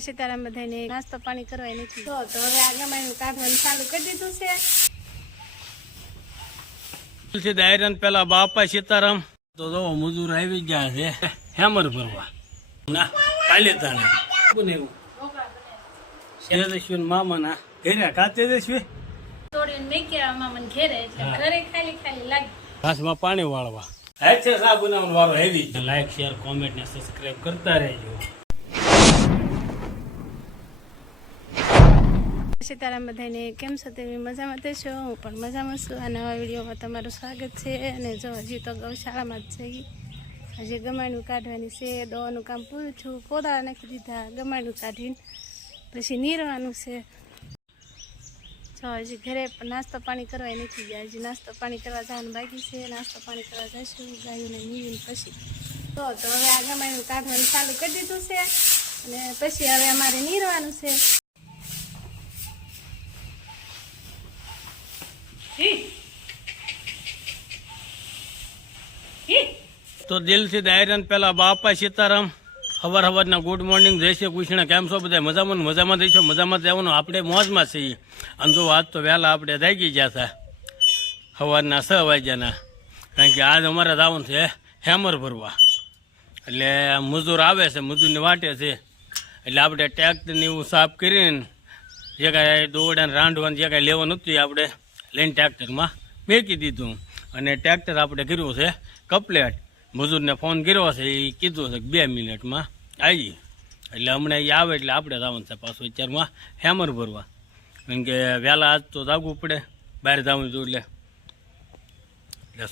સીતારામ બધાને નાસ્તો પાણી કરવા નથી તો હવે આ ગમાયનું કાઢવાનું ચાલુ કરી દીધું છે દાયરન પેલા બાપા સીતારામ તો જો મજૂર આવી ગયા છે હેમર ભરવા ના પાલેતાને બનેવું તેજસ્વી મામા ના ઘેરે કા તેજસ્વી તોડીને મેક્યા મામા ઘેરે એટલે ઘરે ખાલી ખાલી લાગી ઘાસમાં પાણી વાળવા હે છે સા બનાવવાનો વારો હેવી લાઈક શેર કોમેન્ટ ને સબસ્ક્રાઇબ કરતા રહેજો. સીતારામ બધાને કેમ છો તેવી મજામાં થશો હું પણ મજામાં છું. આ નવા વિડીયોમાં તમારું સ્વાગત છે. અને જો હજી તો ગૌશાળામાં જ છે હજી ગમાણું કાઢવાની છે. દવાનું કામ પૂરું થયું, કોદાળ નાખી દીધા, ગમાણું કાઢીને પછી નીરવાનું છે. જો હજી ઘરે પણ નાસ્તો પાણી કરવા નથી ગયા, હજી નાસ્તો પાણી કરવા જવાનું બાકી છે. નાસ્તો પાણી કરવા જઈશું ગાયોને નીવીને પછી તો હવે આ ગમાણું કાઢવાનું ચાલુ કરી દીધું છે. અને પછી હવે અમારે નીરવાનું છે. તો દિલથી દાયરન પેલા બાપા સીતારામ હવાર હવારના ગુડ મોર્નિંગ જય શ્રી કૃષ્ણ. કેમ છો બધા? મજામાં થઈશો, મજામાં જવાનું. આપણે મોજમાં છીએ. અને જો આજ તો વહેલા આપણે જાગી ગયા હતા સવારના 6 વાગ્યાના, કારણ કે આજ અમારે જવાનું છે હેમર ભરવા. એટલે મજૂર આવે છે, મજૂરની વાટે છે. એટલે આપણે ટ્રેક્ટરને એવું સાફ કરીને જે કાંઈ દોડાને રાંધવાનું જે કાંઈ લેવાનું હતું આપણે લઈને ટ્રેક્ટરમાં મેકી દીધું. અને ટ્રેક્ટર આપણે કર્યું છે કમ્પ્લેટ. મજૂરને ફોન કર્યો છે, એ કીધું છે કે 2 મિનિટમાં આવી. એટલે હમણાં એ આવે એટલે આપણે જવાનું છે પાછું અત્યારમાં હેમર ભરવા. કારણ કે વહેલા આજ તો જાગવું પડે, બહાર જવું હતું. એટલે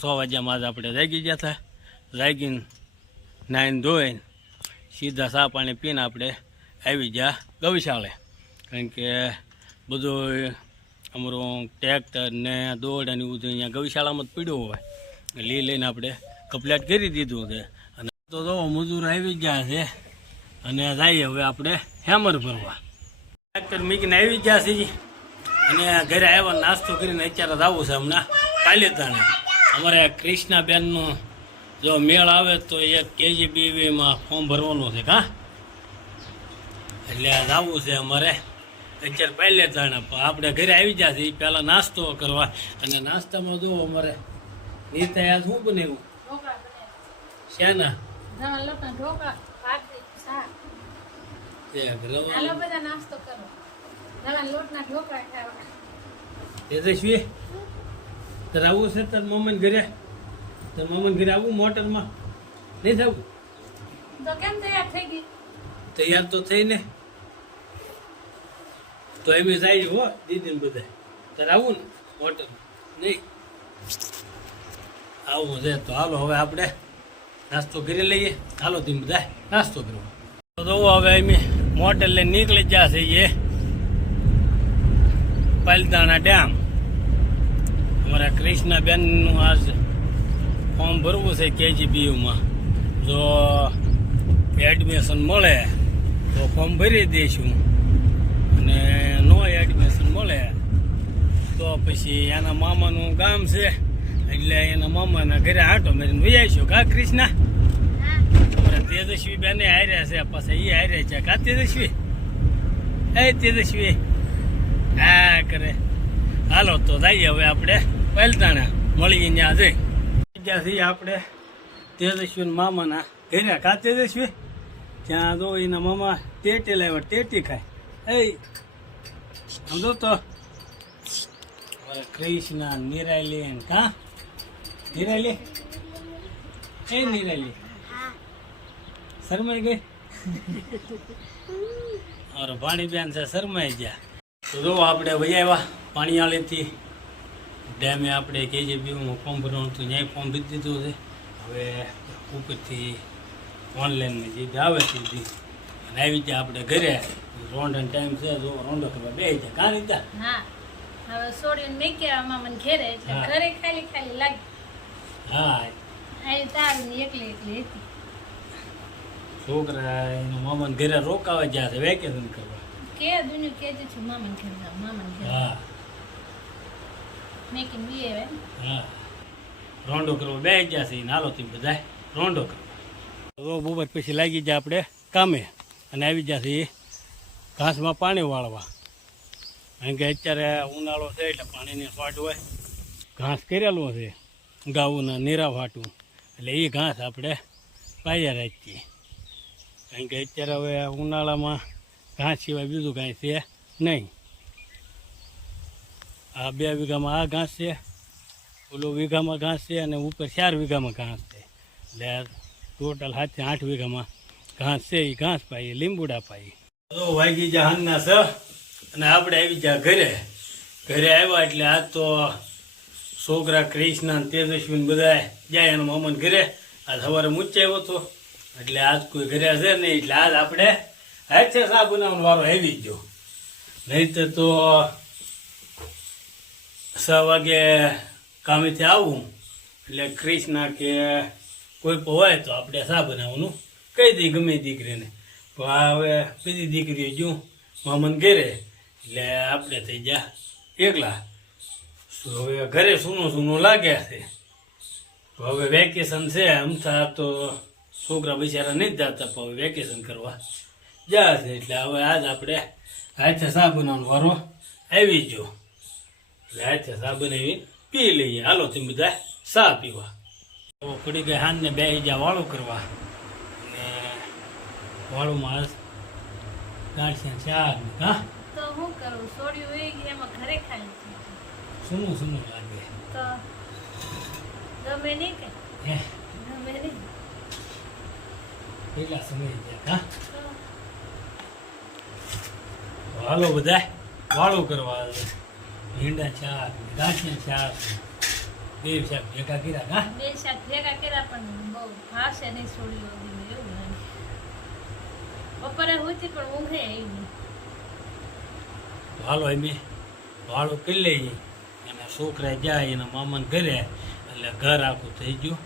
6 વાગ્યામાં આજ આપણે જાગી ગયા હતા. જાગીને નાહીને ધોઈને સીધા ચા પાણી પીને આપણે આવી ગયા ગૌશાળે. કારણ કે બધું અમારું ટ્રેક્ટર ને દોડ અને બધું અહીંયા ગૌશાળામાં જ પીડ્યું હોય એટલે એ લઈને આપણે કમ્પ્લેટ કરી દીધું છે. અને તો મજૂર આવી ગયા છે અને જઈએ હવે આપણે હેમર ભરવા. ટ્રેક્ટર મૂકીને આવી ગયા છે અને ઘરે આવ્યા નાસ્તો કરીને અત્યારે જવું છે હમણાં પાલેતાણે. અમારે કૃષ્ણાબેનનું જો મેળ આવે તો 1 KGBમાં ફોર્મ ભરવાનું છે કાં, એટલે જવું છે અમારે અત્યારે પાલેતાણે. આપણે ઘરે આવી ગયા છે પહેલાં નાસ્તો કરવા. અને નાસ્તામાં જો અમારે નીતા યાદ શું બનાવ્યું? શેના તેજસ્વી તારે આવું છે? તાર મમ્મી ઘરે આવું મોટરમાં નહીં થવું? તો કેમ તૈયાર થઈ ગઈ? તૈયાર તો થઈ ને, તો એમ જાય હો દીદી ને બધા. તારે આવું ને મોટરમાં? નહીં આવું છે તો હાલો હવે આપણે નાસ્તો કરી લઈએ. હાલો તમે બધા નાસ્તો કરવા. તો હવે અમે મોટર લઈને નીકળી ગયા છે એ પાલતાણા ડેમ. અમારા કૃષ્ણાબેનનું આજ ફોર્મ ભરવું છે KGBમાં. જો એડમિશન મળે તો ફોર્મ ભરી દઈશું, અને નો એડમિશન મળે તો પછી એના મામાનું ગામ છે એટલે એના મામાના ઘરે આંટો મારીને વહી આવીશું. કા કૃષ્ણા? તેજસ્વી બેને હાર્યા છે, પાછા એ હાર્યા છે. કા તેજસ્વી? તેજસ્વી હા કરે. હાલો તો જઈએ હવે આપણે પાલતાણા મળીએ ત્યાં જઈ ગયા છીએ આપણે તેજસ્વી મામાના ઘરે. કા તેજસ્વી? ત્યાં જો એના મામા ટેટી લાવ્યા, ટેટી ખાય. સમજો તો કૃષ્ણા નિરાયલી કા નિરાયલી નિરાયલી શરમાઈ ગઈ. અરે ભાણીબેન છે શરમાઈ ગયા. તો જો આપણે વૈયા પાણીયાળીથી ડેમે આપણે KGBમાં ફોર્મ ભરવાનું હતું, ત્યાં ફોર્મ ભરી દીધું છે. હવે ઉપરથી ઓનલાઈનમાં જે આવે છે અને આવી જાય આપણે ઘરે. રોંડનો ટાઈમ છે, જો રોંડો કરવા બે જાય. કાં રીતા? હા હવે સોડીને મેક્યા મામા ઘેરે એટલે ઘરે ખાલી ખાલી લાગી. હા આ તારી એકલી હતી. છોકરા એના મામાને ઘરે રોકાવા ગયા છે વેકેશન કરવા. કે દુનિયા કેજે છે મામા ઘેર ઘેર. હા મેકીને બી આવે. હા રોંડો કરવા બે ગયા છે. હાલો તમે બધા રોંડો કરવા. બપોર પછી લાગી જાય આપણે કામે અને આવી જશે ઘાસમાં પાણી વાળવા. કારણ કે અત્યારે ઉનાળો છે એટલે પાણીની શોર્ટ હોય. ઘાસ કરેલું છે ગાઉના નીરા વાટું, એટલે એ ઘાસ આપણે પાયા રાખીએ. કારણ કે અત્યારે હવે ઉનાળામાં ઘાસ સિવાય બીજું કાંઈ છે નહીં. આ 2 વીઘામાં આ ઘાસ છે, ઓલો વીઘામાં ઘાસ છે, અને ઉપર 4 વીઘામાં ઘાસ છે. એટલે ટોટલ 7 થી 8 વીઘામાં ઘાસ છે. એ ઘાસ પાઈએ, લીંબુડા પાઈએ. તો વાગી જા હાંજના 6 અને આપણે આવી જા ઘરે. ઘરે આવ્યા એટલે આજ તો છોકરા કૃષ્ણ તેજસ્વી બધા જાય એના મામાને ઘરે. આજ સવારે મૂચે આવ્યો હતો એટલે આજ કોઈ ઘરે હશે નહીં. એટલે આજ આપણે હાથે શા બનાવવાનો વારો આવી ગયો. નહીંતર તો 6 વાગે કામેથી આવું એટલે કૃષ્ણ કે કોઈ પણ હોય તો આપણે શા બનાવવાનું કહી દઈએ ગમે દીકરીને. પણ આ હવે બીજી દીકરીઓ જો મામાને ઘરે એટલે આપણે થઈ ગયા એકલા. હવે ઘરે સૂનું લાગે છે. તો હવે વેકેશન છે. અમથા તો છોકરા બિચારા નહીં જ જતા, પણ હવે વેકેશન કરવા જાય છે. એટલે હવે આજ આપણે હાથે શા બનાવવાનો વારો આવી ગયો. એટલે હાથે શા બનાવી પી લઈએ. હાલો તમે બધા શા પીવા. તો પડી ગઈ હાનને 2 જા વાળું કરવા. અને વાળુમાં ગાંઠિયા ચાર. હા તો હું કરું, સોડિયું વહી ગઈ એમાં ઘરે ખાઈ શું લાગે તો ગમે નહીં કે હે ગમે નહીં. કેટલા સમય ગયા. હા હાલો બધા વાળું કરવા. ભીંડા ચાર, ગાંઠિયા ચાર, 2 શાક ભેગા કર્યા. હા 2 શાક ભેગા કર્યા પણ બહુ ભાવશે નહીં સોડિયું એવું લાગે. બપોરે હોતી પણ ઊંઘે આવી નહીં. તો હાલો એમ વાળું કરી લઈએ. અને છોકરા જાય એના મામાને ઘરે એટલે ઘર આખું થઈ ગયું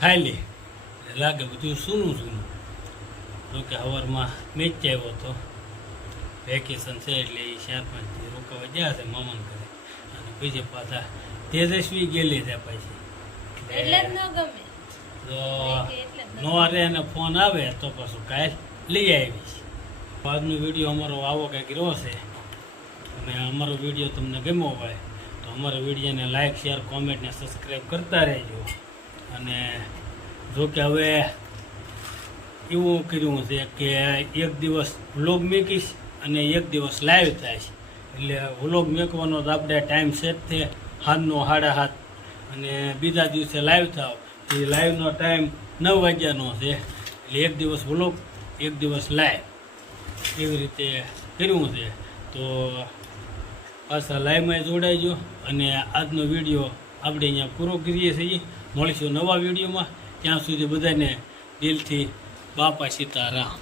ખાલી. એટલે લાગે બધું સૂનું. જો કે સવારમાં મેચ આવ્યો હતો. વેકેશન છે એટલે એ 4-5 દી રોકાવા ગયા છે મામાને ઘરે. અને બીજે પાછા તેજસ્વી ગયેલી છે પછી. એટલે જ ન ગમે. તો નો રે અને ફોન આવે તો પાછું કાલ લઈ આવીશ. આજનો વિડીયો અમારો આવો કંઈક રહ્યો છે. અને અમારો વિડીયો તમને ગમ્યો હોય તો અમારા વિડીયોને લાઇક, શેર, કોમેન્ટ ને સબસ્ક્રાઈબ કરતા રહેજો. અને જો કે હવે એવું કર્યું છે કે એક દિવસ વ્લોગ મૂકીશ અને એક દિવસ લાઈવ થાય છે. એટલે વ્લોગ મૂકવાનો તો આપણે ટાઈમ સેટ છે 7:30 અને બીજા દિવસે લાઈવ થાવ એ લાઈવનો ટાઈમ 9 વાગ્યાનો છે. એટલે એક દિવસ વ્લોગ, એક દિવસ લાઈવ એવી રીતે કર્યું છે. તો પાછા લાઈવમાં જોડાઈજો. અને આજનો વિડીયો આપણે અહીંયા પૂરો કરીએ છીએ. મળીશું નવા વિડીયોમાં. ત્યાં સુધી બધાને દિલથી બાપા સીતારામ.